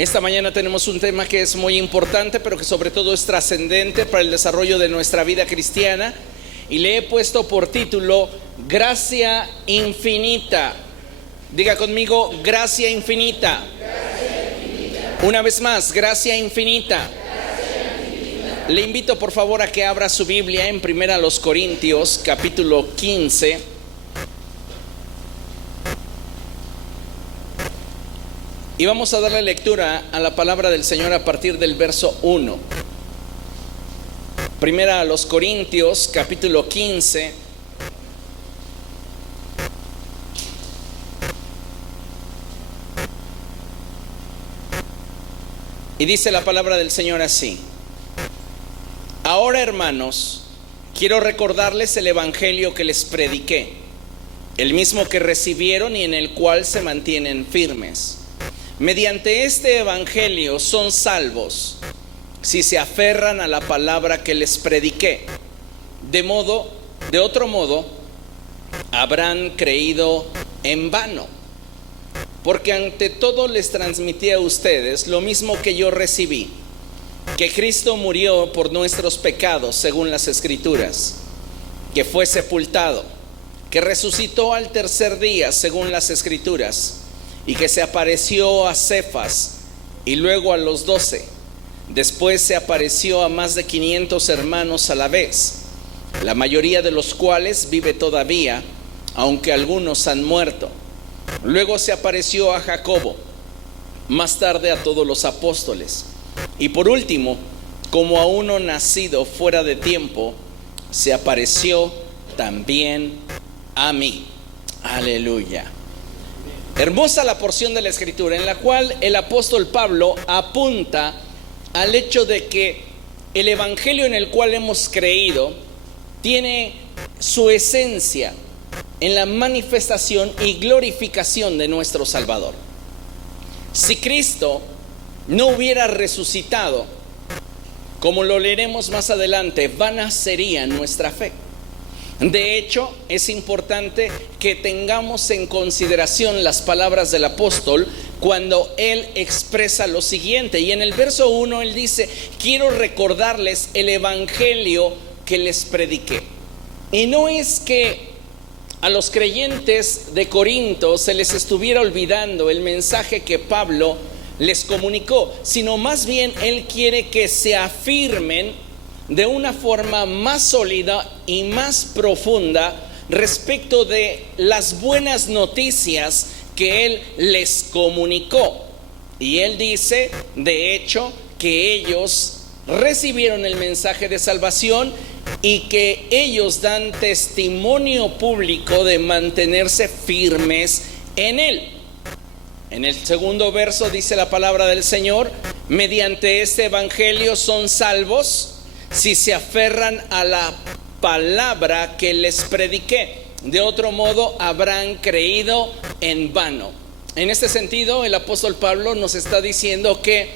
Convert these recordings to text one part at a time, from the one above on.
Esta mañana tenemos un tema que es muy importante, pero que sobre todo es trascendente para el desarrollo de nuestra vida cristiana. Y le he puesto por título, Gracia Infinita. Diga conmigo, Gracia Infinita. Gracia infinita. Una vez más, Gracia Infinita. Gracia infinita. Le invito por favor a que abra su Biblia en 1 Corintios, capítulo 15. Y vamos a darle lectura a la palabra del Señor a partir del verso 1. 1 Corintios, capítulo 15. Y dice la palabra del Señor así: Ahora, hermanos, quiero recordarles el evangelio que les prediqué, el mismo que recibieron y en el cual se mantienen firmes. Mediante este evangelio son salvos si se aferran a la palabra que les prediqué. De otro modo, habrán creído en vano. Porque ante todo les transmití a ustedes lo mismo que yo recibí: que Cristo murió por nuestros pecados según las Escrituras, que fue sepultado, que resucitó al tercer día según las Escrituras, y que se apareció a Cefas y luego a los 12. Después se apareció a más de 500 hermanos a la vez, la mayoría de los cuales vive todavía, aunque algunos han muerto. Luego se apareció a Jacobo, más tarde a todos los apóstoles. Y por último, como a uno nacido fuera de tiempo, se apareció también a mí. Aleluya. Hermosa la porción de la Escritura en la cual el apóstol Pablo apunta al hecho de que el evangelio en el cual hemos creído tiene su esencia en la manifestación y glorificación de nuestro Salvador. Si Cristo no hubiera resucitado, como lo leeremos más adelante, vana sería nuestra fe. De hecho, es importante que tengamos en consideración las palabras del apóstol cuando él expresa lo siguiente. Y en el verso 1 él dice: quiero recordarles el evangelio que les prediqué. Y no es que a los creyentes de Corinto se les estuviera olvidando el mensaje que Pablo les comunicó, sino más bien él quiere que se afirmen de una forma más sólida y más profunda respecto de las buenas noticias que él les comunicó. Y él dice, de hecho, que ellos recibieron el mensaje de salvación y que ellos dan testimonio público de mantenerse firmes en él. En el segundo verso dice la palabra del Señor: mediante este evangelio son salvos si se aferran a la palabra que les prediqué. De otro modo, habrán creído en vano. En este sentido, el apóstol Pablo nos está diciendo que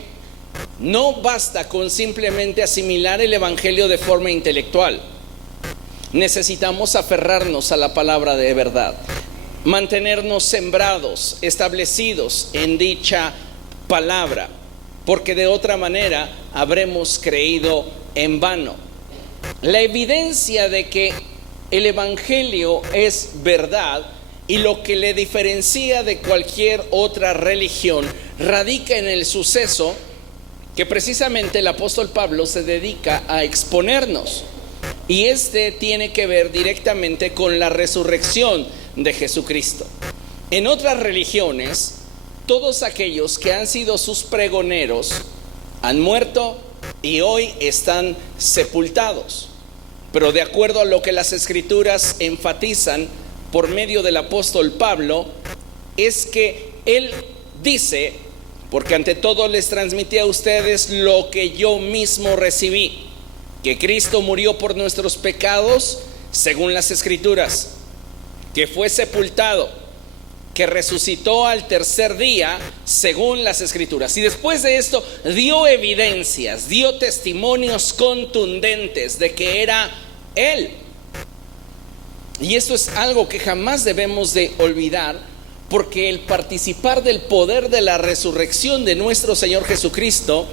no basta con simplemente asimilar el evangelio de forma intelectual. Necesitamos aferrarnos a la palabra de verdad, mantenernos sembrados, establecidos en dicha palabra, porque de otra manera habremos creído en vano. La evidencia de que el evangelio es verdad y lo que le diferencia de cualquier otra religión radica en el suceso que precisamente el apóstol Pablo se dedica a exponernos, y este tiene que ver directamente con la resurrección de Jesucristo. En otras religiones, todos aquellos que han sido sus pregoneros han muerto y hoy están sepultados. Pero de acuerdo a lo que las Escrituras enfatizan por medio del apóstol Pablo, es que él dice: porque ante todo les transmití a ustedes lo que yo mismo recibí, que Cristo murió por nuestros pecados según las Escrituras, que fue sepultado, que resucitó al tercer día según las Escrituras. Y después de esto dio evidencias, dio testimonios contundentes de que era Él. Y esto es algo que jamás debemos de olvidar, Porque el participar del poder de la resurrección de nuestro Señor Jesucristo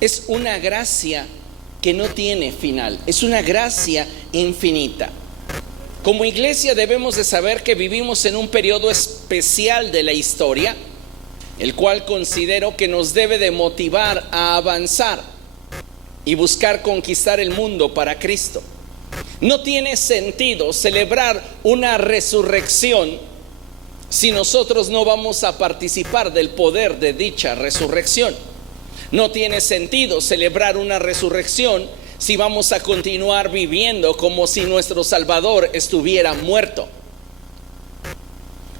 es una gracia que no tiene final, es una gracia infinita. Como iglesia debemos de saber que vivimos en un periodo especial de la historia, el cual considero que nos debe de motivar a avanzar y buscar conquistar el mundo para Cristo. No tiene sentido celebrar una resurrección si nosotros no vamos a participar del poder de dicha resurrección. No tiene sentido celebrar una resurrección si vamos a continuar viviendo como si nuestro Salvador estuviera muerto.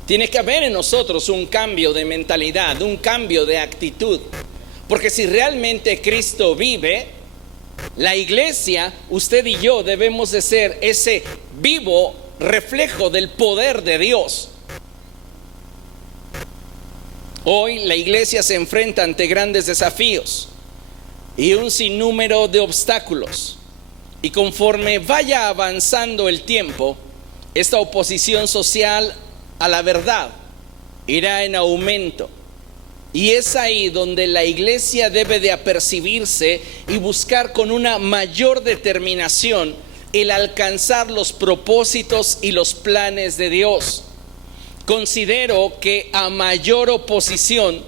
Tiene que haber en nosotros un cambio de mentalidad, un cambio de actitud. Porque si realmente Cristo vive, la iglesia, usted y yo debemos de ser ese vivo reflejo del poder de Dios. Hoy la iglesia se enfrenta ante grandes desafíos y un sinnúmero de obstáculos. Y conforme vaya avanzando el tiempo, esta oposición social a la verdad irá en aumento. Y es ahí donde la iglesia debe de apercibirse y buscar con una mayor determinación el alcanzar los propósitos y los planes de Dios. Considero que a mayor oposición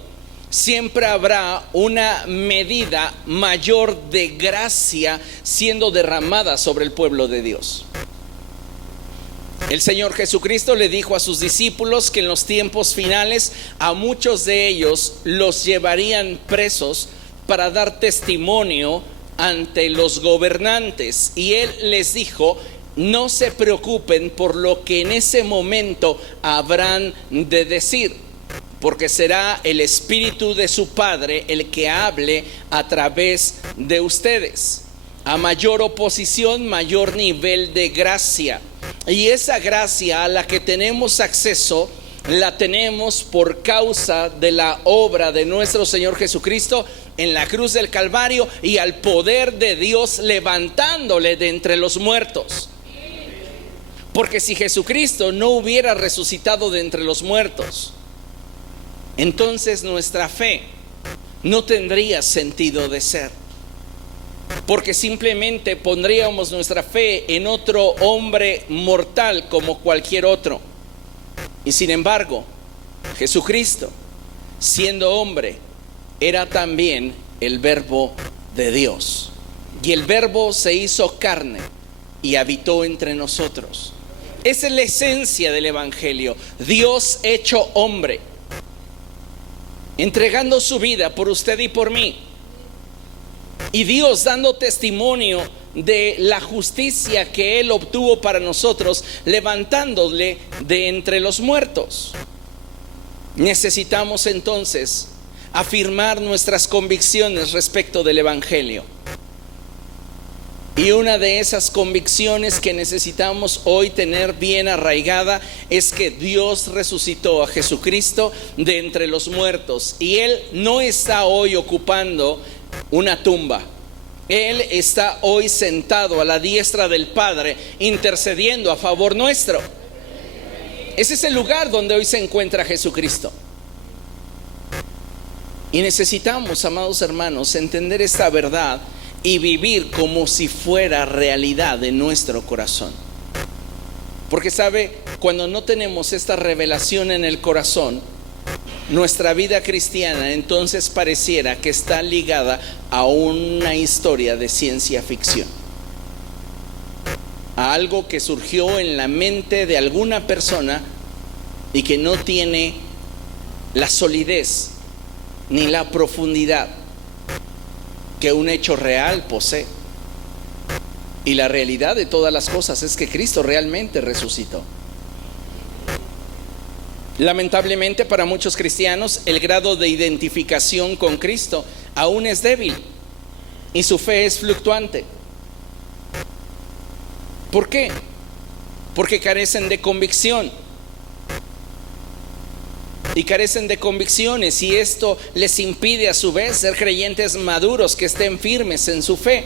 siempre habrá una medida mayor de gracia siendo derramada sobre el pueblo de Dios. El Señor Jesucristo le dijo a sus discípulos que en los tiempos finales a muchos de ellos los llevarían presos para dar testimonio ante los gobernantes. Y Él les dijo: no se preocupen por lo que en ese momento habrán de decir, porque será el Espíritu de su Padre el que hable a través de ustedes. A mayor oposición, mayor nivel de gracia. Y esa gracia a la que tenemos acceso, la tenemos por causa de la obra de nuestro Señor Jesucristo en la cruz del Calvario y al poder de Dios levantándole de entre los muertos. Porque si Jesucristo no hubiera resucitado de entre los muertos, entonces nuestra fe no tendría sentido de ser. Porque simplemente pondríamos nuestra fe en otro hombre mortal como cualquier otro. Y sin embargo, Jesucristo, siendo hombre, era también el Verbo de Dios. Y el Verbo se hizo carne y habitó entre nosotros. Esa es la esencia del Evangelio. Dios hecho hombre, entregando su vida por usted y por mí. Y Dios dando testimonio de la justicia que Él obtuvo para nosotros, levantándole de entre los muertos. Necesitamos entonces afirmar nuestras convicciones respecto del Evangelio. Y una de esas convicciones que necesitamos hoy tener bien arraigada es que Dios resucitó a Jesucristo de entre los muertos. Y Él no está hoy ocupando una tumba. Él está hoy sentado a la diestra del Padre, intercediendo a favor nuestro. Ese es el lugar donde hoy se encuentra Jesucristo. Y necesitamos, amados hermanos, entender esta verdad y vivir como si fuera realidad en nuestro corazón. Porque sabe, cuando no tenemos esta revelación en el corazón, nuestra vida cristiana entonces pareciera que está ligada a una historia de ciencia ficción, a algo que surgió en la mente de alguna persona y que no tiene la solidez ni la profundidad que un hecho real posee. Y la realidad de todas las cosas es que Cristo realmente resucitó. Lamentablemente para muchos cristianos el grado de identificación con Cristo aún es débil y su fe es fluctuante. ¿Por qué? Porque carecen de convicción. Y carecen de convicciones, y esto les impide a su vez ser creyentes maduros que estén firmes en su fe.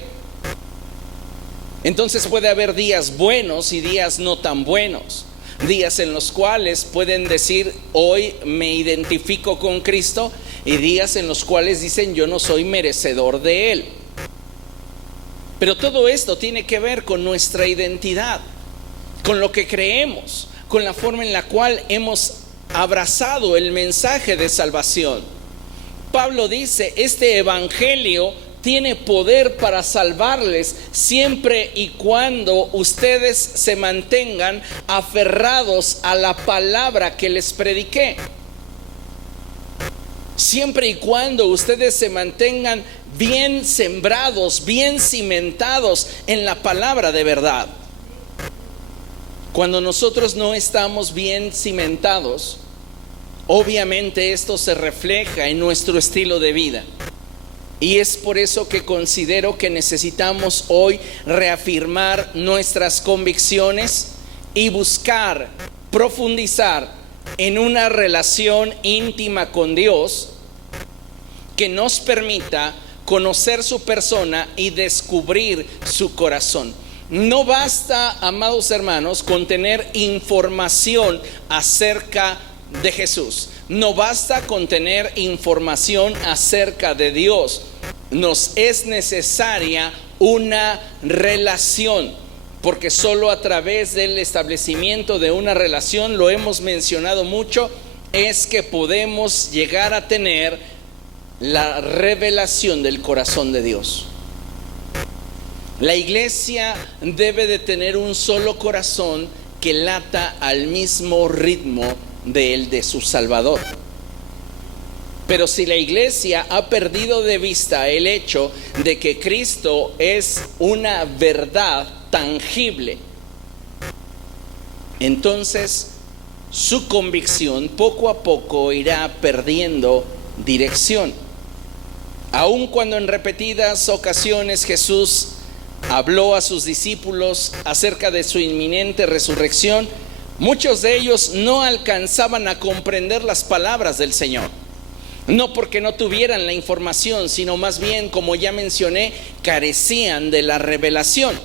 Entonces puede haber días buenos y días no tan buenos. días en los cuales pueden decir hoy me identifico con Cristo, y días en los cuales dicen yo no soy merecedor de Él. Pero todo esto tiene que ver con nuestra identidad, con lo que creemos, con la forma en la cual hemos abrazado el mensaje de salvación. Pablo dice, este evangelio tiene poder para salvarles siempre y cuando ustedes se mantengan aferrados a la palabra que les prediqué. Siempre y cuando ustedes se mantengan bien sembrados, bien cimentados en la palabra de verdad. Cuando nosotros no estamos bien cimentados, obviamente esto se refleja en nuestro estilo de vida. Y es por eso que considero que necesitamos hoy reafirmar nuestras convicciones y buscar profundizar en una relación íntima con Dios que nos permita conocer su persona y descubrir su corazón. No basta, amados hermanos, con tener información acerca de Jesús. No basta con tener información acerca de Dios. Nos es necesaria una relación, porque solo a través del establecimiento de una relación, lo hemos mencionado mucho, es que podemos llegar a tener la revelación del corazón de Dios. La iglesia debe de tener un solo corazón que lata al mismo ritmo de su Salvador. Pero si la iglesia ha perdido de vista el hecho de que Cristo es una verdad tangible, entonces su convicción poco a poco irá perdiendo dirección. Aun cuando en repetidas ocasiones Jesús habló a sus discípulos acerca de su inminente resurrección, muchos de ellos no alcanzaban a comprender las palabras del Señor. No porque no tuvieran la información, sino más bien, como ya mencioné, carecían de la revelación.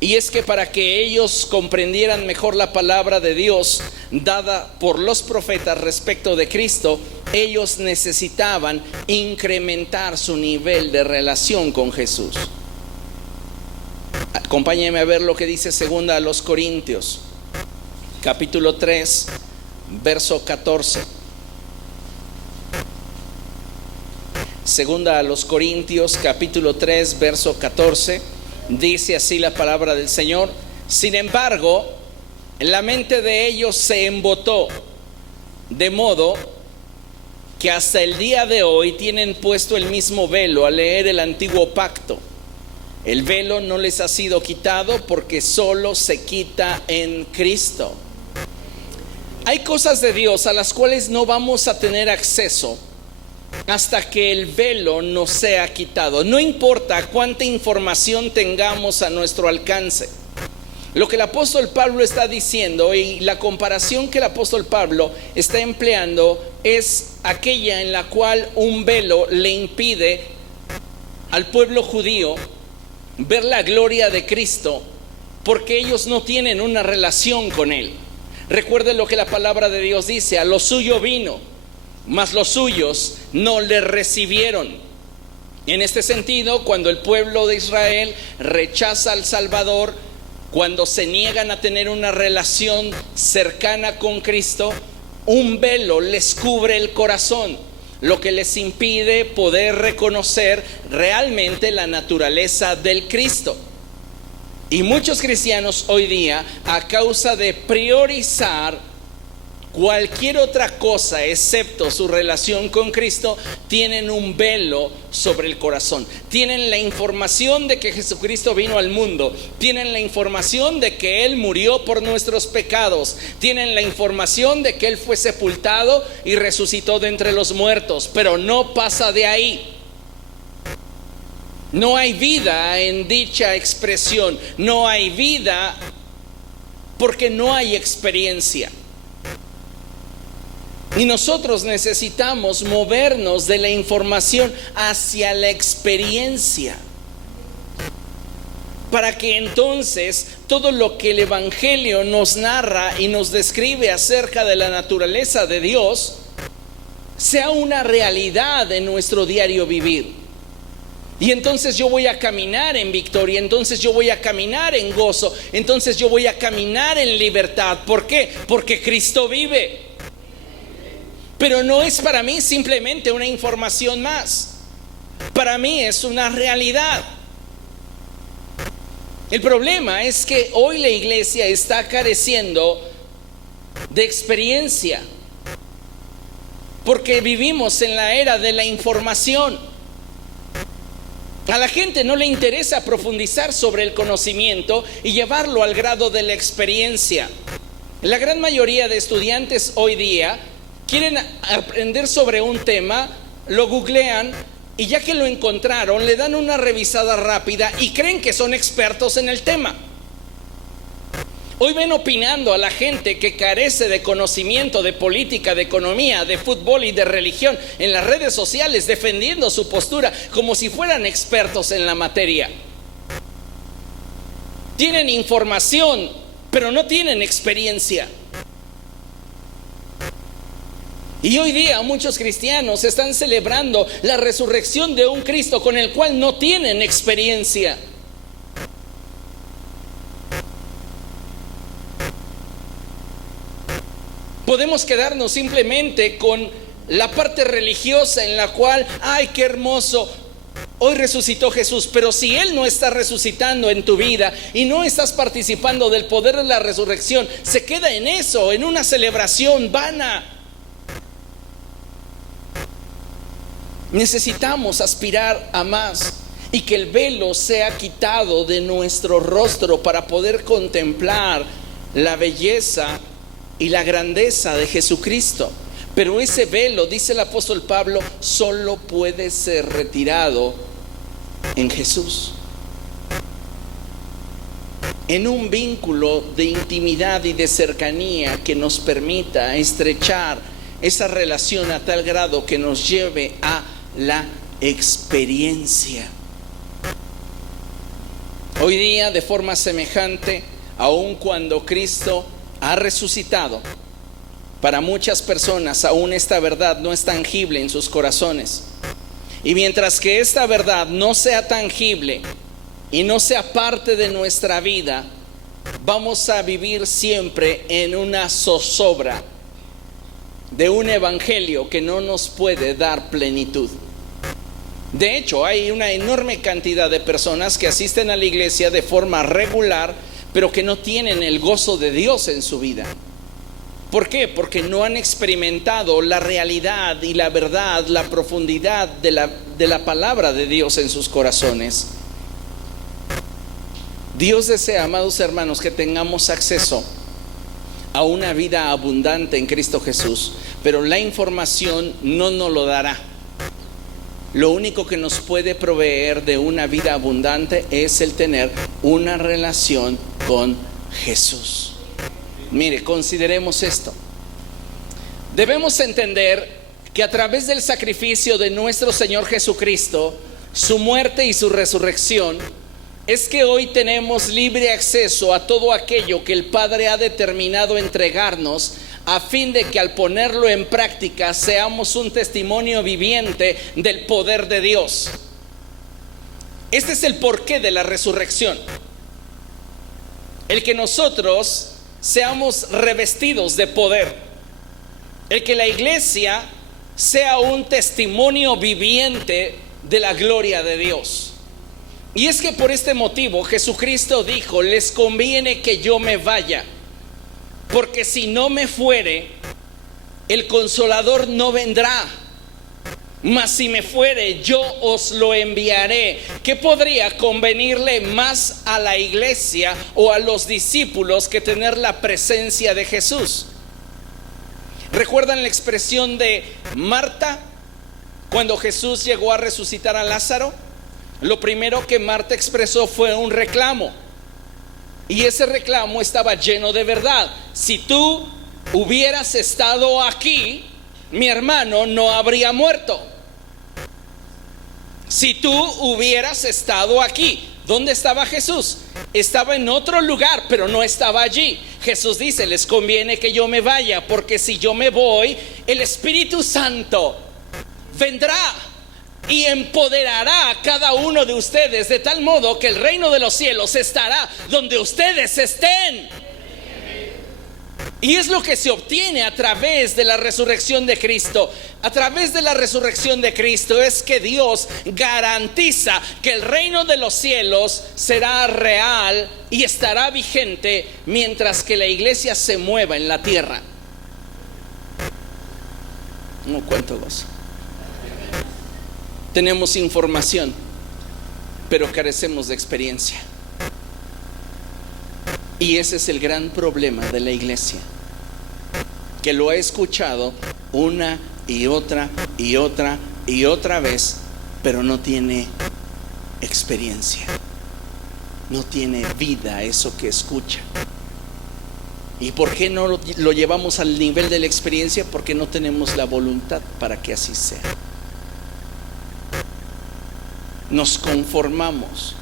Y es que para que ellos comprendieran mejor la palabra de Dios dada por los profetas respecto de Cristo, ellos necesitaban incrementar su nivel de relación con Jesús. Acompáñenme a ver lo que dice 2 a los Corintios, capítulo 3, verso 14. 2 a los Corintios, capítulo 3, verso 14. Dice así la palabra del Señor: sin embargo, la mente de ellos se embotó, de modo que hasta el día de hoy tienen puesto el mismo velo al leer el antiguo pacto. El velo no les ha sido quitado porque solo se quita en Cristo. Hay cosas de Dios a las cuales no vamos a tener acceso hasta que el velo nos sea quitado. No importa cuánta información tengamos a nuestro alcance. Lo que el apóstol Pablo está diciendo, y la comparación que el apóstol Pablo está empleando, es aquella en la cual un velo le impide al pueblo judío ver la gloria de Cristo, porque ellos no tienen una relación con Él. Recuerden lo que la palabra de Dios dice: a lo suyo vino, mas los suyos no le recibieron. En este sentido, cuando el pueblo de Israel rechaza al Salvador, cuando se niegan a tener una relación cercana con Cristo, un velo les cubre el corazón, lo que les impide poder reconocer realmente la naturaleza del Cristo. Y muchos cristianos hoy día, a causa de priorizar cualquier otra cosa excepto su relación con Cristo, tienen un velo sobre el corazón. Tienen la información de que Jesucristo vino al mundo, tienen la información de que Él murió por nuestros pecados, tienen la información de que Él fue sepultado y resucitó de entre los muertos, pero no pasa de ahí. No hay vida en dicha expresión, no hay vida porque no hay experiencia. Y nosotros necesitamos movernos de la información hacia la experiencia. para que entonces todo lo que el Evangelio nos narra y nos describe acerca de la naturaleza de Dios sea una realidad en nuestro diario vivir. Y entonces yo voy a caminar en victoria, entonces yo voy a caminar en gozo, entonces yo voy a caminar en libertad. ¿Por qué? Porque Cristo vive. Pero no es para mí simplemente una información más. Para mí es una realidad. El problema es que hoy la iglesia está careciendo de experiencia, porque vivimos en la era de la información. A la gente no le interesa profundizar sobre el conocimiento y llevarlo al grado de la experiencia. La gran mayoría de estudiantes hoy día quieren aprender sobre un tema, lo googlean y ya que lo encontraron, le dan una revisada rápida y creen que son expertos en el tema. Hoy ven opinando a la gente que carece de conocimiento de política, de economía, de fútbol y de religión en las redes sociales, defendiendo su postura como si fueran expertos en la materia. Tienen información, pero no tienen experiencia. Y hoy día muchos cristianos están celebrando la resurrección de un Cristo con el cual no tienen experiencia. Podemos quedarnos simplemente con la parte religiosa en la cual, ¡ay, qué hermoso! Hoy resucitó Jesús, pero si Él no está resucitando en tu vida y no estás participando del poder de la resurrección, se queda en eso, en una celebración vana. Necesitamos aspirar a más y que el velo sea quitado de nuestro rostro para poder contemplar la belleza y la grandeza de Jesucristo. Pero ese velo, dice el apóstol Pablo, solo puede ser retirado en Jesús, en un vínculo de intimidad y de cercanía que nos permita estrechar esa relación a tal grado que nos lleve a la experiencia. Hoy día, de forma semejante, aun cuando Cristo ha resucitado, para muchas personas aún esta verdad no es tangible en sus corazones. Y mientras que esta verdad no sea tangible y no sea parte de nuestra vida, vamos a vivir siempre en una zozobra de un evangelio que no nos puede dar plenitud. De hecho, hay una enorme cantidad de personas que asisten a la iglesia de forma regular, pero que no tienen el gozo de Dios en su vida. ¿Por qué? Porque no han experimentado la realidad y la verdad, la profundidad de la palabra de Dios en sus corazones. Dios desea, amados hermanos, que tengamos acceso a una vida abundante en Cristo Jesús, pero la información no nos lo dará. Lo único que nos puede proveer de una vida abundante es el tener una relación con Jesús. Mire, consideremos esto. Debemos entender que a través del sacrificio de nuestro Señor Jesucristo, su muerte y su resurrección, es que hoy tenemos libre acceso a todo aquello que el Padre ha determinado entregarnos, a fin de que al ponerlo en práctica seamos un testimonio viviente del poder de Dios. Este es el porqué de la resurrección. El que nosotros seamos revestidos de poder, el que la iglesia sea un testimonio viviente de la gloria de Dios. Y es que por este motivo Jesucristo dijo: les conviene que yo me vaya, porque si no me fuere, el Consolador no vendrá. Mas si me fuere, yo os lo enviaré. ¿Qué podría convenirle más a la iglesia o a los discípulos que tener la presencia de Jesús? ¿Recuerdan la expresión de Marta cuando Jesús llegó a resucitar a Lázaro? Lo primero que Marta expresó fue un reclamo, y ese reclamo estaba lleno de verdad. Si tú hubieras estado aquí, mi hermano no habría muerto. Si tú hubieras estado aquí, ¿dónde estaba Jesús? Estaba en otro lugar, pero no estaba allí. Jesús dice, les conviene que yo me vaya, porque si yo me voy, el Espíritu Santo vendrá y empoderará a cada uno de ustedes, de tal modo que el reino de los cielos estará donde ustedes estén. Y es lo que se obtiene a través de la resurrección de Cristo. A través de la resurrección de Cristo es que Dios garantiza que el reino de los cielos será real y estará vigente mientras que la iglesia se mueva en la tierra. No, cuánto gozo. Tenemos información, pero carecemos de experiencia. Y ese es el gran problema de la iglesia, que lo ha escuchado una y otra y otra y otra vez, pero no tiene experiencia, no tiene vida eso que escucha. ¿Y por qué no lo llevamos al nivel de la experiencia? Porque no tenemos la voluntad para que así sea. Nos conformamos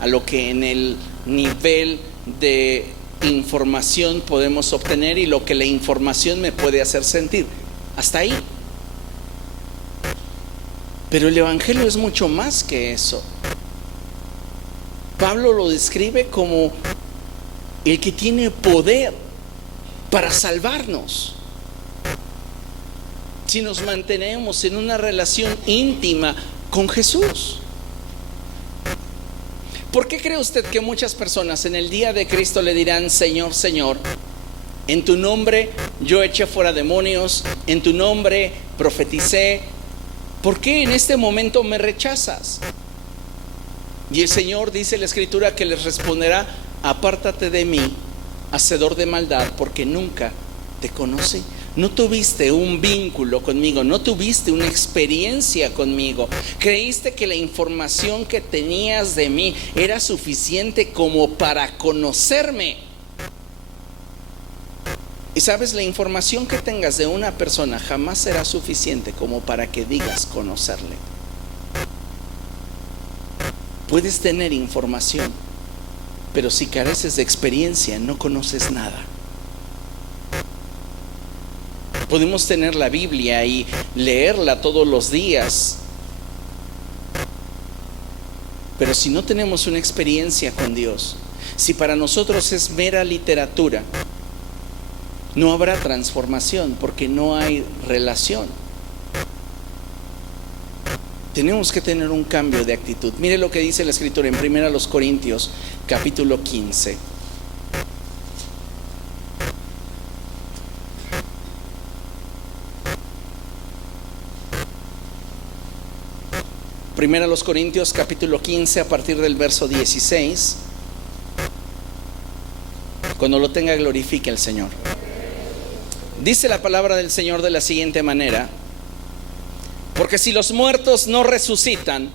a lo que en el nivel de información podemos obtener y lo que la información me puede hacer sentir. Hasta ahí. Pero el evangelio es mucho más que eso. Pablo lo describe como el que tiene poder para salvarnos si nos mantenemos en una relación íntima con Jesús. ¿Por qué cree usted que muchas personas en el día de Cristo le dirán: Señor, Señor, en tu nombre yo eché fuera demonios, en tu nombre profeticé? ¿Por qué en este momento me rechazas? Y el Señor, dice la Escritura, que les responderá: apártate de mí, hacedor de maldad, porque nunca te conocí. No tuviste un vínculo conmigo, no tuviste una experiencia conmigo. Creíste que la información que tenías de mí era suficiente como para conocerme. Y sabes, la información que tengas de una persona jamás será suficiente como para que digas conocerle. Puedes tener información, pero si careces de experiencia, no conoces nada. Podemos tener la Biblia y leerla todos los días, pero si no tenemos una experiencia con Dios, si para nosotros es mera literatura, no habrá transformación porque no hay relación. Tenemos que tener un cambio de actitud. Mire lo que dice la Escritura en 1 Corintios capítulo 15. Primera a los Corintios capítulo 15 a partir del verso 16. Cuando lo tenga, glorifique al Señor. Dice la palabra del Señor de la siguiente manera: porque si los muertos no resucitan,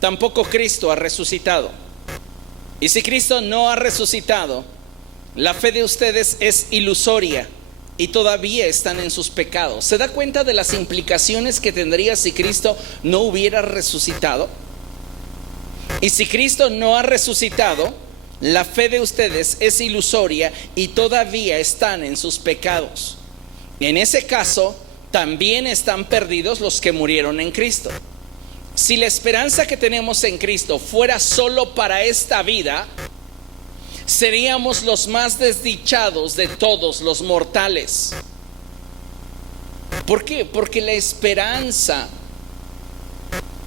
tampoco Cristo ha resucitado. Y si Cristo no ha resucitado, la fe de ustedes es ilusoria y todavía están en sus pecados. ¿Se da cuenta de las implicaciones que tendría si Cristo no hubiera resucitado? Y si Cristo no ha resucitado, la fe de ustedes es ilusoria y todavía están en sus pecados. En ese caso, también están perdidos los que murieron en Cristo. Si la esperanza que tenemos en Cristo fuera solo para esta vida, seríamos los más desdichados de todos los mortales. ¿Por qué? Porque la esperanza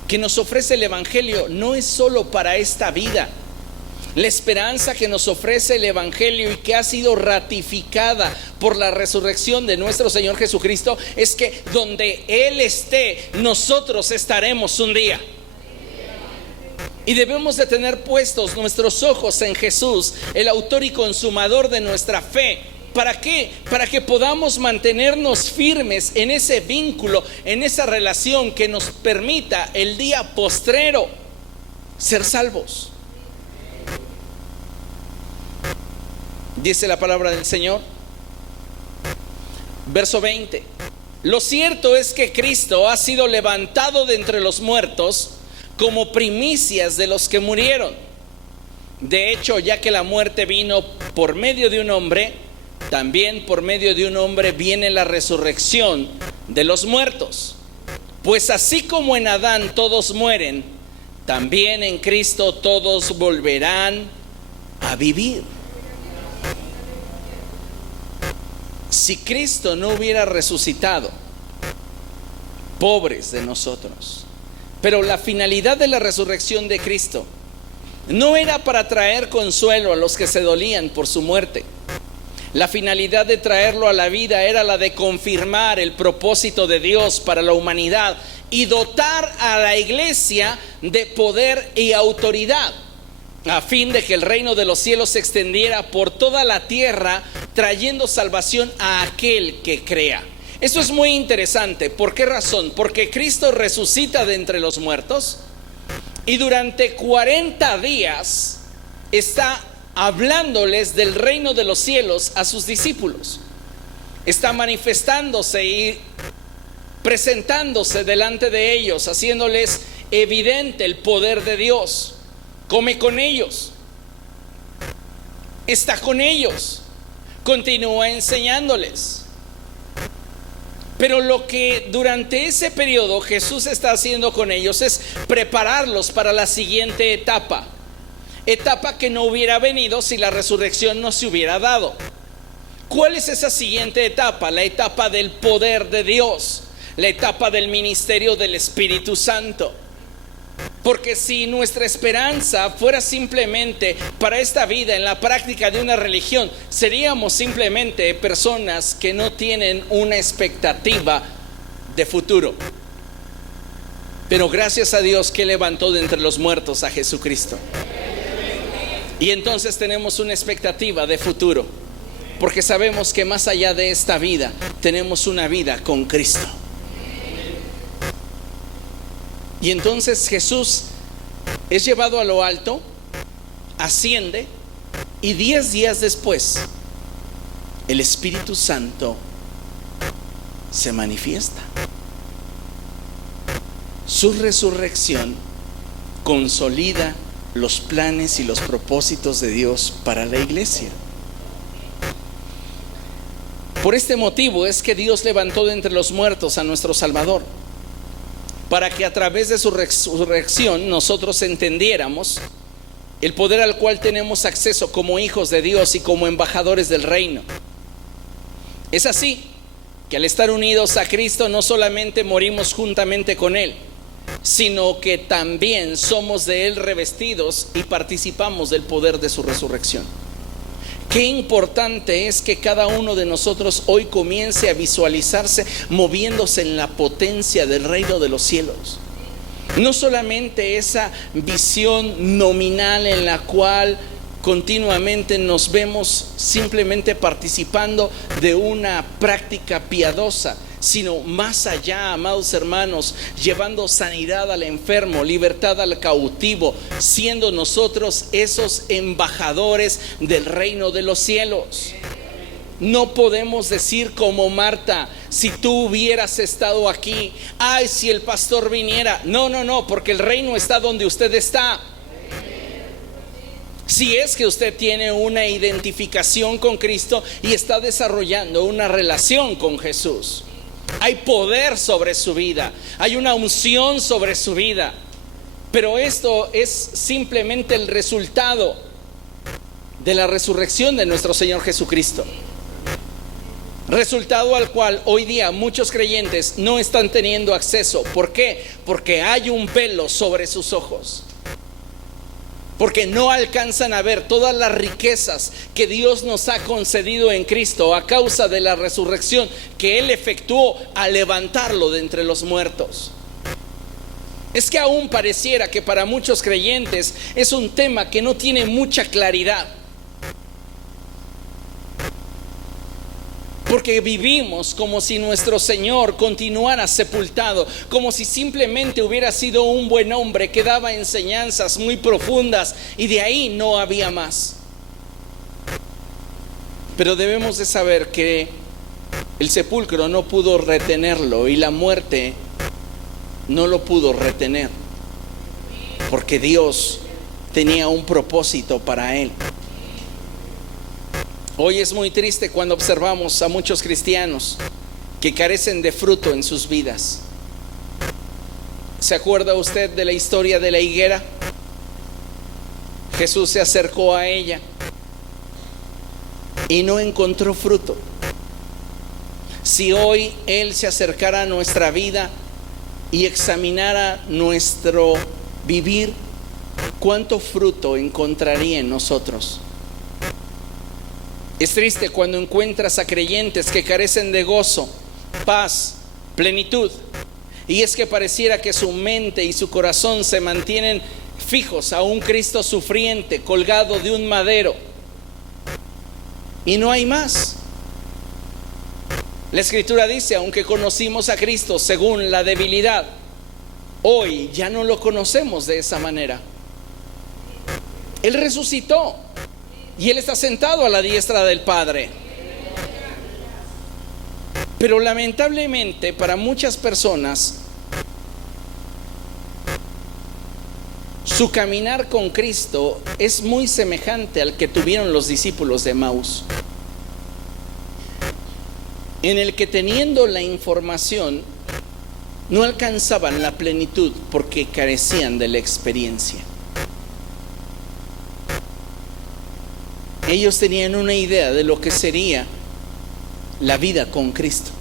que nos ofrece el Evangelio no es solo para esta vida. La esperanza que nos ofrece el Evangelio y que ha sido ratificada por la resurrección de nuestro Señor Jesucristo es que donde Él esté, nosotros estaremos un día. Y debemos de tener puestos nuestros ojos en Jesús, el autor y consumador de nuestra fe. ¿Para qué? Para que podamos mantenernos firmes en ese vínculo, en esa relación que nos permita el día postrero ser salvos. Dice la palabra del Señor, verso 20: lo cierto es que Cristo ha sido levantado de entre los muertos como primicias de los que murieron. De hecho, ya que la muerte vino por medio de un hombre, también por medio de un hombre viene la resurrección de los muertos. Pues así como en Adán todos mueren, también en Cristo todos volverán a vivir. Si Cristo no hubiera resucitado, pobres de nosotros. Pero la finalidad de la resurrección de Cristo no era para traer consuelo a los que se dolían por su muerte. La finalidad de traerlo a la vida era la de confirmar el propósito de Dios para la humanidad y dotar a la iglesia de poder y autoridad, a fin de que el reino de los cielos se extendiera por toda la tierra, trayendo salvación a aquel que crea. Esto es muy interesante. ¿Por qué razón? Porque Cristo resucita de entre los muertos y durante 40 días está hablándoles del reino de los cielos a sus discípulos. Está manifestándose y presentándose delante de ellos, haciéndoles evidente el poder de Dios. Come con ellos, está con ellos, continúa enseñándoles. Pero lo que durante ese periodo Jesús está haciendo con ellos es prepararlos para la siguiente etapa que no hubiera venido si la resurrección no se hubiera dado. ¿Cuál es esa siguiente etapa? La etapa del poder de Dios, la etapa del ministerio del Espíritu Santo. Porque si nuestra esperanza fuera simplemente para esta vida en la práctica de una religión, seríamos simplemente personas que no tienen una expectativa de futuro. Pero gracias a Dios que levantó de entre los muertos a Jesucristo. Y entonces tenemos una expectativa de futuro, porque sabemos que más allá de esta vida tenemos una vida con Cristo. Y entonces Jesús es llevado a lo alto, asciende, y 10 días después el Espíritu Santo se manifiesta. Su resurrección consolida los planes y los propósitos de Dios para la iglesia. Por este motivo es que Dios levantó de entre los muertos a nuestro Salvador, para que a través de su resurrección nosotros entendiéramos el poder al cual tenemos acceso como hijos de Dios y como embajadores del reino. Es así que al estar unidos a Cristo no solamente morimos juntamente con Él, sino que también somos de Él revestidos y participamos del poder de su resurrección. Qué importante es que cada uno de nosotros hoy comience a visualizarse moviéndose en la potencia del reino de los cielos. No solamente esa visión nominal en la cual continuamente nos vemos simplemente participando de una práctica piadosa, sino más allá, amados hermanos, llevando sanidad al enfermo, libertad al cautivo, siendo nosotros esos embajadores del reino de los cielos. No podemos decir como Marta: si tú hubieras estado aquí, ay, si el pastor viniera. No, porque el reino está donde usted está. Si es que usted tiene una identificación con Cristo y está desarrollando una relación con Jesús, hay poder sobre su vida, hay una unción sobre su vida. Pero esto es simplemente el resultado de la resurrección de nuestro Señor Jesucristo, resultado al cual hoy día muchos creyentes no están teniendo acceso. ¿Por qué? Porque hay un velo sobre sus ojos, porque no alcanzan a ver todas las riquezas que Dios nos ha concedido en Cristo a causa de la resurrección que Él efectuó al levantarlo de entre los muertos. Es que aún pareciera que para muchos creyentes es un tema que no tiene mucha claridad, porque vivimos como si nuestro Señor continuara sepultado, como si simplemente hubiera sido un buen hombre que daba enseñanzas muy profundas y de ahí no había más. Pero debemos de saber que el sepulcro no pudo retenerlo y la muerte no lo pudo retener. porque Dios tenía un propósito para él. Hoy es muy triste cuando observamos a muchos cristianos que carecen de fruto en sus vidas. ¿Se acuerda usted de la historia de la higuera? Jesús se acercó a ella y no encontró fruto. Si hoy Él se acercara a nuestra vida y examinara nuestro vivir, ¿cuánto fruto encontraría en nosotros? Es triste cuando encuentras a creyentes que carecen de gozo, paz, plenitud. Y es que pareciera que su mente y su corazón se mantienen fijos a un Cristo sufriente colgado de un madero. Y no hay más. La Escritura dice, aunque conocimos a Cristo según la debilidad, hoy ya no lo conocemos de esa manera. Él resucitó y Él está sentado a la diestra del Padre. Pero lamentablemente para muchas personas, su caminar con Cristo es muy semejante al que tuvieron los discípulos de Emaús, en el que teniendo la información no alcanzaban la plenitud porque carecían de la experiencia. Ellos tenían una idea de lo que sería la vida con Cristo,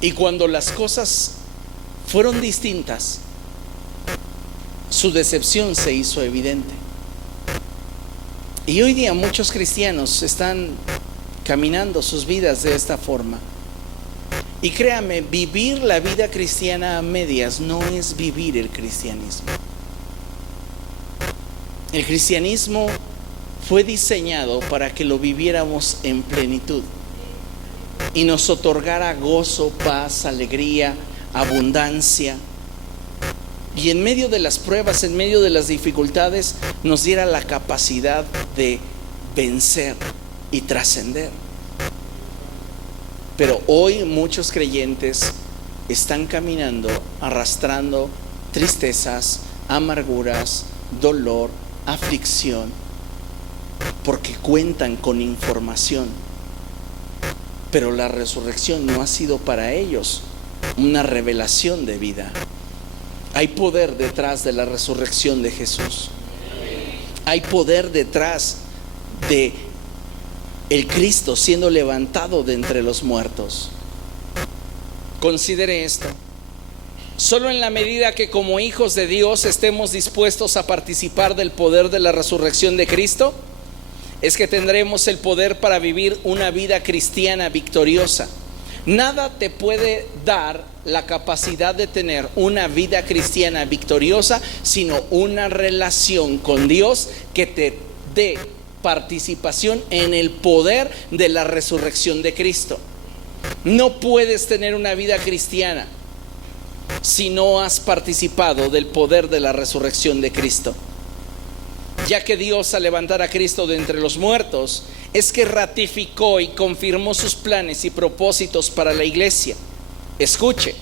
y cuando las cosas fueron distintas, su decepción se hizo evidente. Y hoy día muchos cristianos están caminando sus vidas de esta forma. Y créame, vivir la vida cristiana a medias no es vivir el cristianismo. El cristianismo fue diseñado para que lo viviéramos en plenitud y nos otorgara gozo, paz, alegría, abundancia, y en medio de las pruebas, en medio de las dificultades, nos diera la capacidad de vencer y trascender. Pero hoy muchos creyentes están caminando arrastrando tristezas, amarguras, dolor, aflicción, porque cuentan con información, pero la resurrección no ha sido para ellos una revelación de vida. Hay poder detrás de la resurrección de Jesús. Hay poder detrás de el Cristo siendo levantado de entre los muertos. Considere esto. Solo en la medida que como hijos de Dios estemos dispuestos a participar del poder de la resurrección de Cristo, es que tendremos el poder para vivir una vida cristiana victoriosa. Nada te puede dar la capacidad de tener una vida cristiana victoriosa, sino una relación con Dios que te dé participación en el poder de la resurrección de Cristo. No puedes tener una vida cristiana si no has participado del poder de la resurrección de Cristo. Ya que Dios, al levantar a Cristo de entre los muertos, es que ratificó y confirmó sus planes y propósitos para la iglesia. Escuche,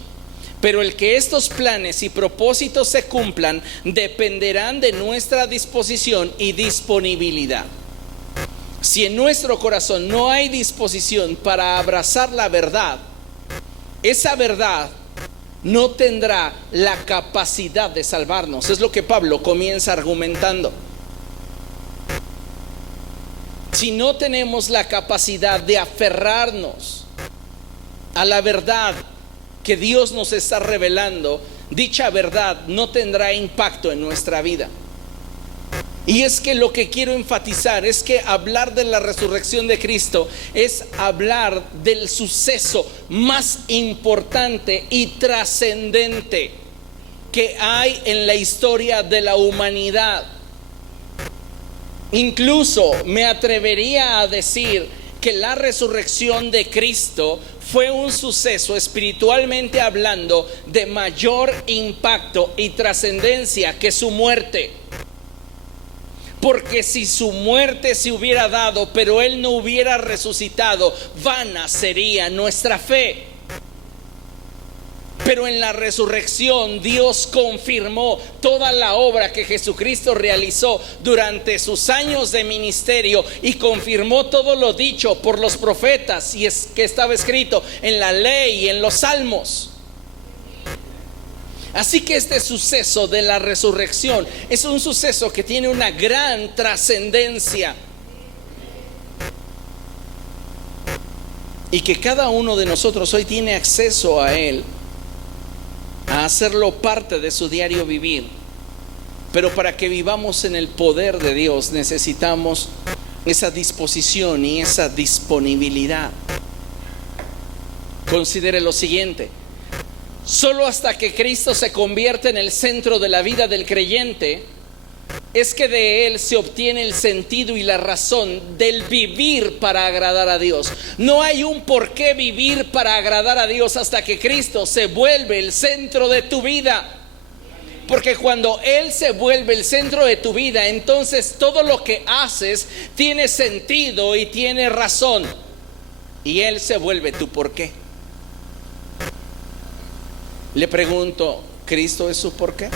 pero el que estos planes y propósitos se cumplan dependerán de nuestra disposición y disponibilidad. Si en nuestro corazón no hay disposición para abrazar la verdad, esa verdad no tendrá la capacidad de salvarnos. Es lo que Pablo comienza argumentando. Si no tenemos la capacidad de aferrarnos a la verdad que Dios nos está revelando, dicha verdad no tendrá impacto en nuestra vida. Y es que lo que quiero enfatizar es que hablar de la resurrección de Cristo es hablar del suceso más importante y trascendente que hay en la historia de la humanidad. Incluso me atrevería a decir que la resurrección de Cristo fue un suceso, espiritualmente hablando, de mayor impacto y trascendencia que su muerte. Porque si su muerte se hubiera dado, pero Él no hubiera resucitado, vana sería nuestra fe. Pero en la resurrección Dios confirmó toda la obra que Jesucristo realizó durante sus años de ministerio y confirmó todo lo dicho por los profetas y es que estaba escrito en la ley y en los salmos. Así que este suceso de la resurrección es un suceso que tiene una gran trascendencia y que cada uno de nosotros hoy tiene acceso a él, a hacerlo parte de su diario vivir. Pero para que vivamos en el poder de Dios necesitamos esa disposición y esa disponibilidad. Considere lo siguiente: solo hasta que Cristo se convierte en el centro de la vida del creyente es que de él se obtiene el sentido y la razón del vivir para agradar a Dios. No hay un por qué vivir para agradar a Dios hasta que Cristo se vuelve el centro de tu vida. Porque cuando Él se vuelve el centro de tu vida, entonces todo lo que haces tiene sentido y tiene razón. Y Él se vuelve tu por qué. Le pregunto, ¿Cristo es su por qué?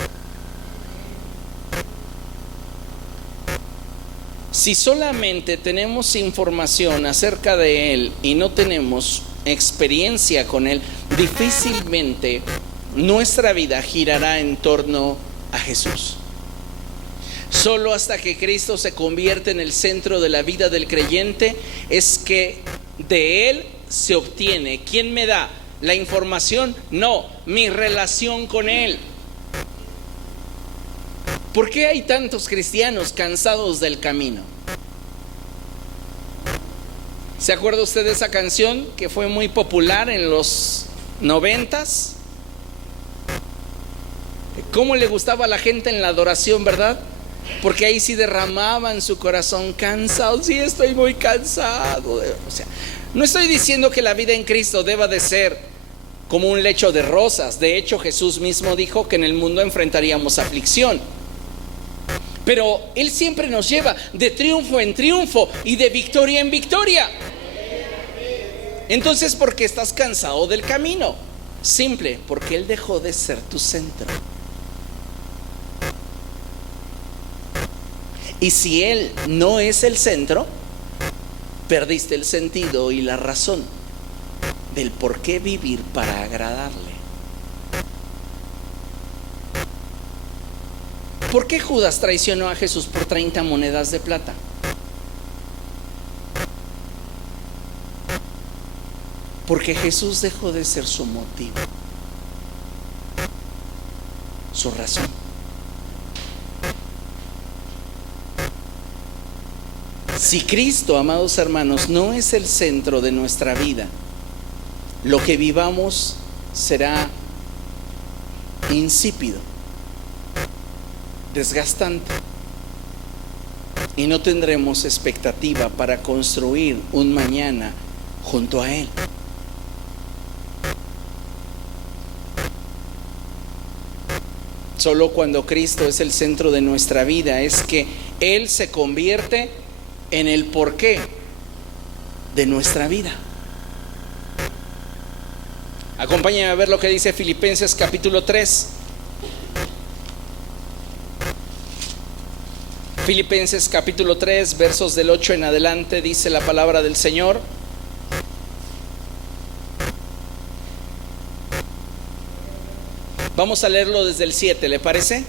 Si solamente tenemos información acerca de Él y no tenemos experiencia con Él, difícilmente nuestra vida girará en torno a Jesús. Solo hasta que Cristo se convierte en el centro de la vida del creyente es que de Él se obtiene. ¿Quién me da la información? No, mi relación con Él. ¿Por qué hay tantos cristianos cansados del camino? ¿Se acuerda usted de esa canción que fue muy popular en los 90s? ¿Cómo le gustaba a la gente en la adoración, verdad? Porque ahí sí derramaban su corazón, cansado. Sí, estoy muy cansado. O sea, no estoy diciendo que la vida en Cristo deba de ser como un lecho de rosas. De hecho, Jesús mismo dijo que en el mundo enfrentaríamos aflicción. Pero Él siempre nos lleva de triunfo en triunfo y de victoria en victoria. Entonces, ¿por qué estás cansado del camino? Simple, porque Él dejó de ser tu centro. Y si Él no es el centro, perdiste el sentido y la razón del por qué vivir para agradarle. ¿Por qué Judas traicionó a Jesús por 30 monedas de plata? Porque Jesús dejó de ser su motivo, su razón. Si Cristo, amados hermanos, no es el centro de nuestra vida, lo que vivamos será insípido, desgastante, y no tendremos expectativa para construir un mañana junto a Él. Solo cuando Cristo es el centro de nuestra vida es que Él se convierte en el porqué de nuestra vida. Acompáñame a ver lo que dice Filipenses capítulo 3. Filipenses capítulo 3, versos del 8 en adelante, dice la palabra del Señor. Vamos a leerlo desde el 7, ¿le parece?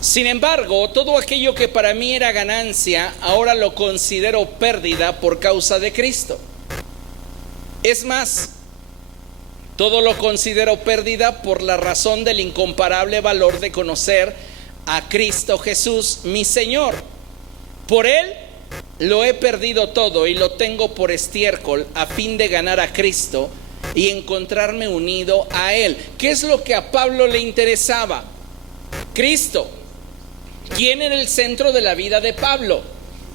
Sin embargo, todo aquello que para mí era ganancia, ahora lo considero pérdida por causa de Cristo. Es más, todo lo considero pérdida por la razón del incomparable valor de conocer a Cristo Jesús, mi Señor. Por Él lo he perdido todo y lo tengo por estiércol a fin de ganar a Cristo y encontrarme unido a Él. ¿Qué es lo que a Pablo le interesaba? Cristo. ¿Quién era el centro de la vida de Pablo?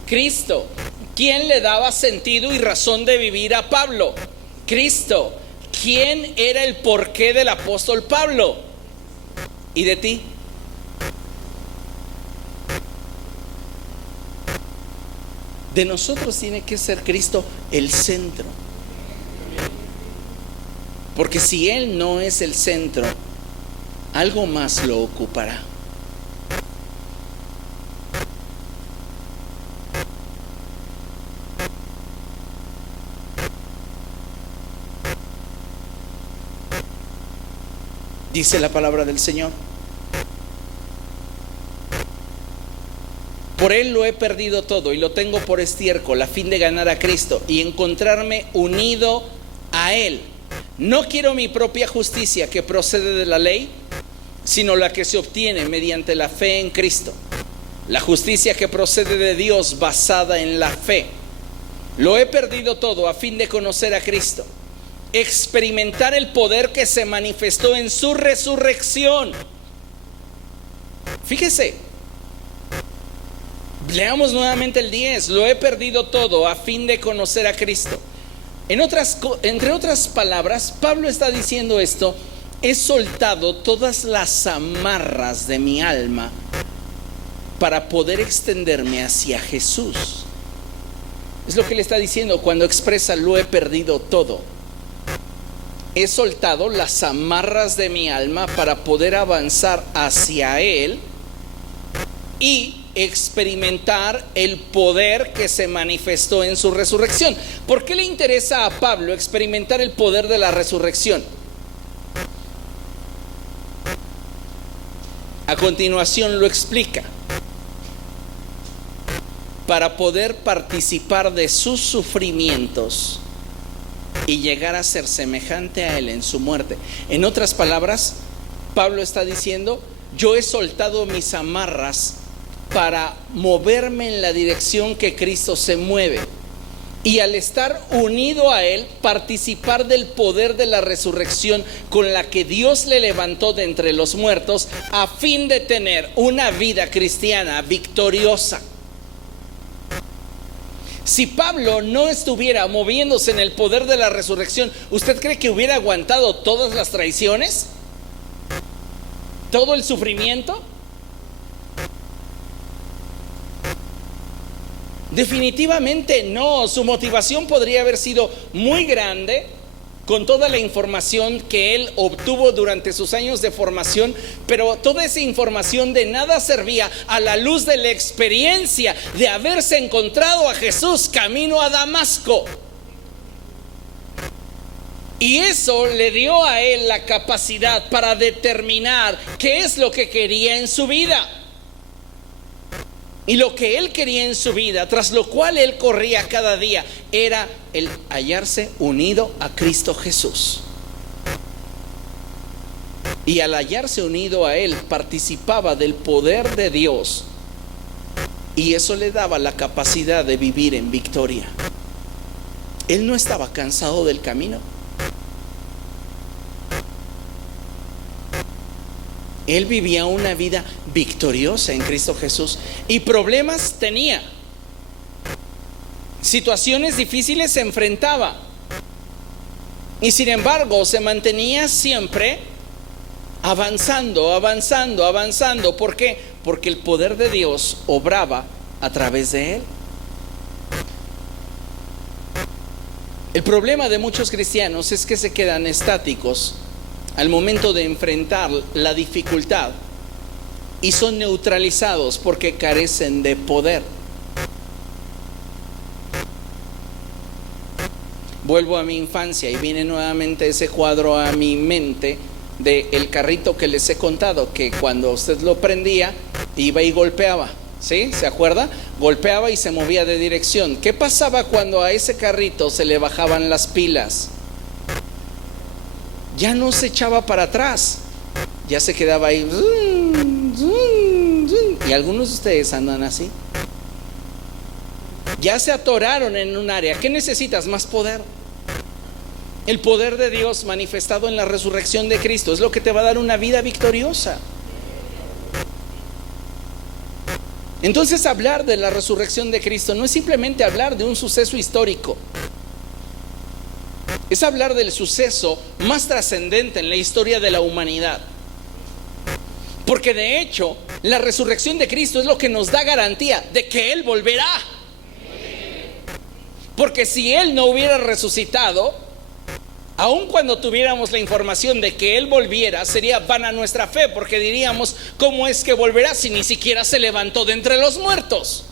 Cristo. ¿Quién le daba sentido y razón de vivir a Pablo? Cristo. ¿Quién era el porqué del apóstol Pablo? ¿Y de ti? De nosotros tiene que ser Cristo el centro. Porque si Él no es el centro, algo más lo ocupará. Dice la palabra del Señor: por Él lo he perdido todo y lo tengo por estiércol a fin de ganar a Cristo y encontrarme unido a Él. No quiero mi propia justicia que procede de la ley, sino la que se obtiene mediante la fe en Cristo. La justicia que procede de Dios basada en la fe. Lo he perdido todo a fin de conocer a Cristo, experimentar el poder que se manifestó en su resurrección. Fíjese, leamos nuevamente el 10. Lo he perdido todo a fin de conocer a Cristo. Entre otras palabras, Pablo está diciendo esto: he soltado todas las amarras de mi alma para poder extenderme hacia Jesús. Es lo que le está diciendo cuando expresa lo he perdido todo. He soltado las amarras de mi alma para poder avanzar hacia Él y experimentar el poder que se manifestó en su resurrección. ¿Por qué le interesa a Pablo experimentar el poder de la resurrección? A continuación lo explica: para poder participar de sus sufrimientos y llegar a ser semejante a Él en su muerte. En otras palabras, Pablo está diciendo: yo he soltado mis amarras para moverme en la dirección que Cristo se mueve, y al estar unido a Él, participar del poder de la resurrección con la que Dios le levantó de entre los muertos, a fin de tener una vida cristiana victoriosa. Si Pablo no estuviera moviéndose en el poder de la resurrección, ¿usted cree que hubiera aguantado todas las traiciones? ¿Todo el sufrimiento? Definitivamente no. Su motivación podría haber sido muy grande con toda la información que él obtuvo durante sus años de formación, pero toda esa información de nada servía a la luz de la experiencia de haberse encontrado a Jesús camino a Damasco. Y eso le dio a él la capacidad para determinar qué es lo que quería en su vida. Y lo que él quería en su vida, tras lo cual él corría cada día, era el hallarse unido a Cristo Jesús. Y al hallarse unido a Él, participaba del poder de Dios. Y eso le daba la capacidad de vivir en victoria. Él no estaba cansado del camino. Él vivía una vida victoriosa en Cristo Jesús. Y problemas tenía. Situaciones difíciles se enfrentaba. Y sin embargo se mantenía siempre avanzando. ¿Por qué? Porque el poder de Dios obraba a través de él. El problema de muchos cristianos es que se quedan estáticos al momento de enfrentar la dificultad y son neutralizados porque carecen de poder. Vuelvo a mi infancia y viene nuevamente ese cuadro a mi mente del carrito que les he contado, que cuando usted lo prendía iba y golpeaba, ¿sí? ¿Se acuerda? Golpeaba y se movía de dirección. ¿Qué pasaba cuando a ese carrito se le bajaban las pilas? Ya no se echaba para atrás, ya se quedaba ahí. Y algunos de ustedes andan así. Ya se atoraron en un área. ¿Qué necesitas? Más poder. El poder de Dios manifestado en la resurrección de Cristo es lo que te va a dar una vida victoriosa. Entonces, hablar de la resurrección de Cristo no es simplemente hablar de un suceso histórico. Es hablar del suceso más trascendente en la historia de la humanidad. Porque de hecho, la resurrección de Cristo es lo que nos da garantía de que Él volverá. Porque si Él no hubiera resucitado, Aun cuando tuviéramos la información de que Él volviera, sería vana nuestra fe, porque diríamos, ¿cómo es que volverá si ni siquiera se levantó de entre los muertos?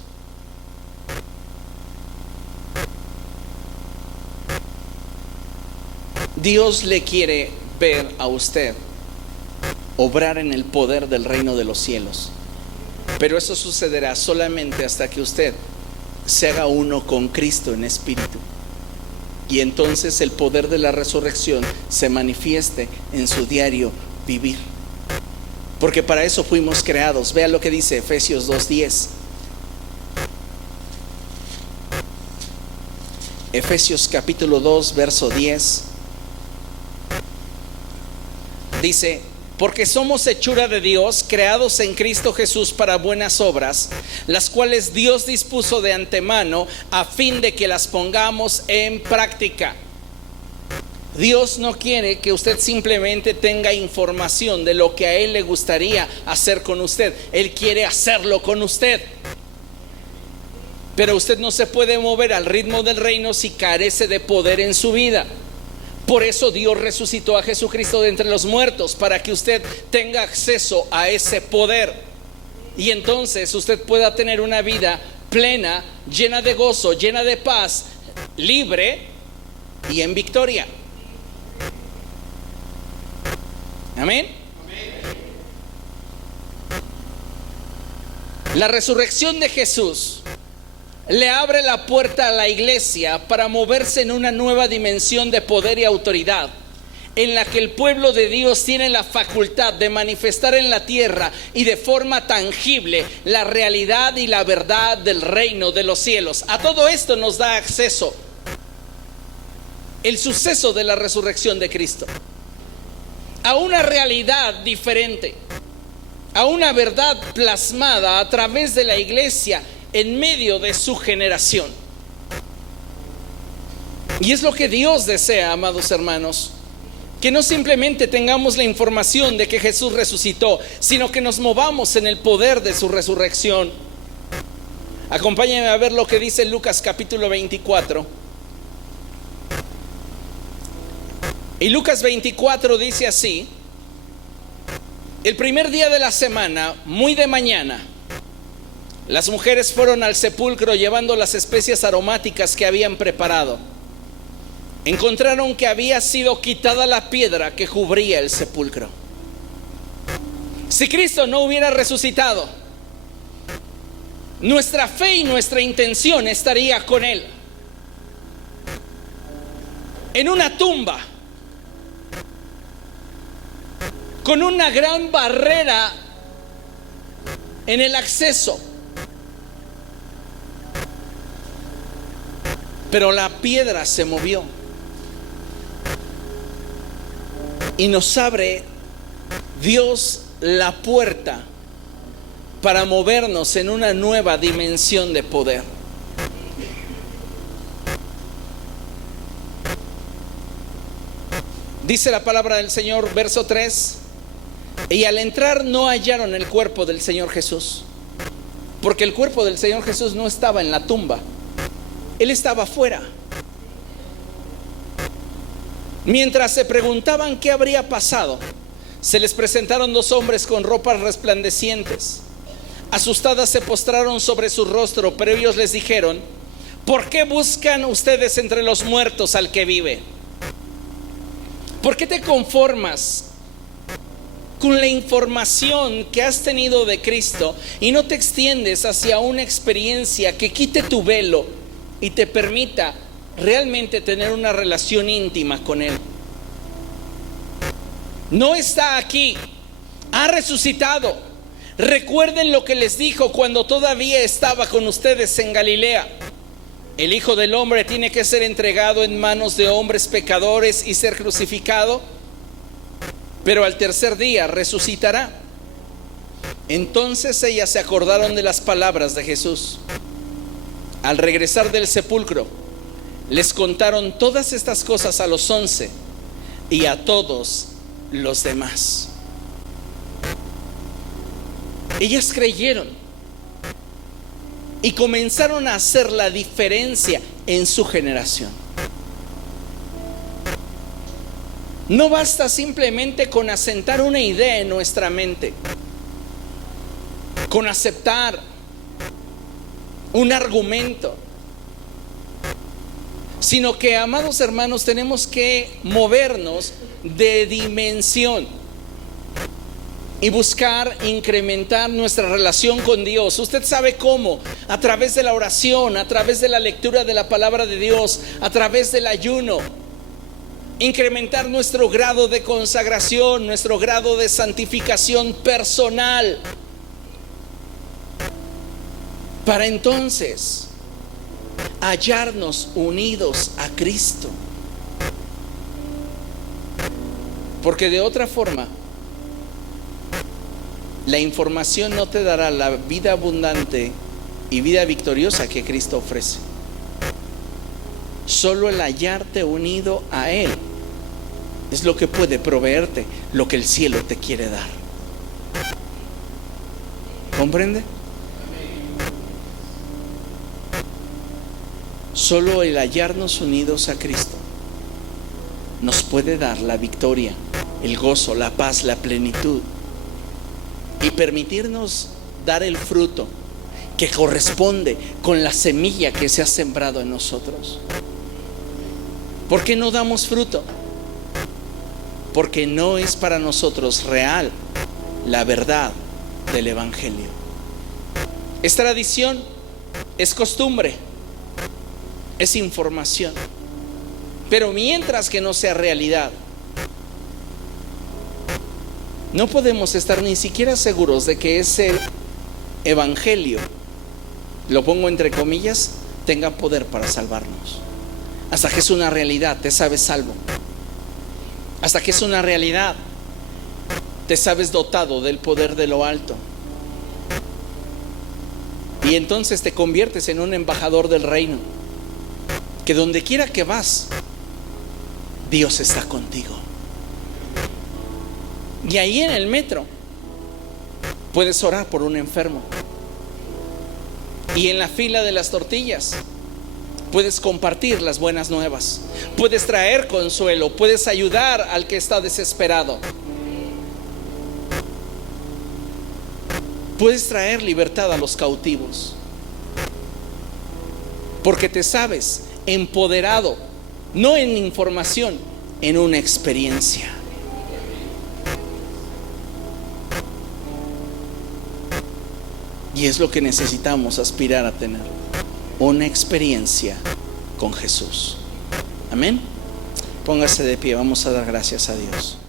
Dios le quiere ver a usted obrar en el poder del reino de los cielos, pero eso sucederá solamente hasta que usted se haga uno con Cristo en espíritu, y entonces el poder de la resurrección se manifieste en su diario vivir, porque para eso fuimos creados. Vea lo que dice Efesios 2:10. Efesios capítulo 2 verso 10 dice: porque somos hechura de Dios, creados en Cristo Jesús para buenas obras, las cuales Dios dispuso de antemano a fin de que las pongamos en práctica. Dios no quiere que usted simplemente tenga información de lo que a Él le gustaría hacer con usted. Él quiere hacerlo con usted. Pero usted no se puede mover al ritmo del reino si carece de poder en su vida. Por eso Dios resucitó a Jesucristo de entre los muertos, para que usted tenga acceso a ese poder. Y entonces usted pueda tener una vida plena, llena de gozo, llena de paz, libre y en victoria. Amén. La resurrección de Jesús le abre la puerta a la iglesia para moverse en una nueva dimensión de poder y autoridad, en la que el pueblo de Dios tiene la facultad de manifestar en la tierra y de forma tangible la realidad y la verdad del reino de los cielos. A todo esto nos da acceso el suceso de la resurrección de Cristo, a una realidad diferente, a una verdad plasmada a través de la iglesia en medio de su generación. Y es lo que Dios desea, amados hermanos, que no simplemente tengamos la información de que Jesús resucitó, sino que nos movamos en el poder de su resurrección. Acompáñenme a ver lo que dice Lucas capítulo 24. Y Lucas 24 dice así: el primer día de la semana, muy de mañana, las mujeres fueron al sepulcro llevando las especias aromáticas que habían preparado. Encontraron que había sido quitada la piedra que cubría el sepulcro. Si Cristo no hubiera resucitado, nuestra fe y nuestra intención estaría con Él, en una tumba, con una gran barrera en el acceso. Pero la piedra se movió y nos abre Dios la puerta para movernos en una nueva dimensión de poder. Dice la palabra del Señor, verso 3: y al entrar no hallaron el cuerpo del Señor Jesús, porque el cuerpo del Señor Jesús no estaba en la tumba, Él estaba afuera. Mientras se preguntaban qué habría pasado, se les presentaron dos hombres con ropas resplandecientes. Asustadas se postraron sobre su rostro, pero ellos les dijeron: ¿por qué buscan ustedes entre los muertos al que vive? ¿Por qué te conformas con la información que has tenido de Cristo y no te extiendes hacia una experiencia que quite tu velo y te permita realmente tener una relación íntima con Él? No está aquí, ha resucitado. Recuerden lo que les dijo cuando todavía estaba con ustedes en Galilea: el Hijo del Hombre tiene que ser entregado en manos de hombres pecadores y ser crucificado, pero al tercer día resucitará. Entonces ellas se acordaron de las palabras de Jesús. Al regresar del sepulcro, les contaron todas estas cosas a los 11 y a todos los demás. Ellas creyeron y comenzaron a hacer la diferencia en su generación. No basta simplemente con asentar una idea en nuestra mente, con aceptar un argumento, sino que, amados hermanos, tenemos que movernos de dimensión y buscar incrementar nuestra relación con Dios. Usted sabe cómo: a través de la oración, a través de la lectura de la palabra de Dios, a través del ayuno. Incrementar nuestro grado de consagración, nuestro grado de santificación personal, para entonces hallarnos unidos a Cristo. Porque de otra forma, la información no te dará la vida abundante y vida victoriosa que Cristo ofrece. Solo el hallarte unido a Él es lo que puede proveerte lo que el cielo te quiere dar. ¿Comprende? Solo el hallarnos unidos a Cristo nos puede dar la victoria, el gozo, la paz, la plenitud, y permitirnos dar el fruto que corresponde con la semilla que se ha sembrado en nosotros. ¿Por qué no damos fruto? Porque no es para nosotros real la verdad del Evangelio. Es tradición, es costumbre, es información. Pero mientras que no sea realidad, no podemos estar ni siquiera seguros de que ese Evangelio, lo pongo entre comillas, tenga poder para salvarnos. Hasta que es una realidad, te sabes salvo. Hasta que es una realidad, te sabes dotado del poder de lo alto. Y entonces te conviertes en un embajador del reino, que donde quiera que vas, Dios está contigo. Y ahí en el metro puedes orar por un enfermo, y en la fila de las tortillas puedes compartir las buenas nuevas, puedes traer consuelo, puedes ayudar al que está desesperado, puedes traer libertad a los cautivos, porque te sabes empoderado, no en información, en una experiencia. Y es lo que necesitamos aspirar a tener: una experiencia con Jesús. Amén. Póngase de pie, vamos a dar gracias a Dios.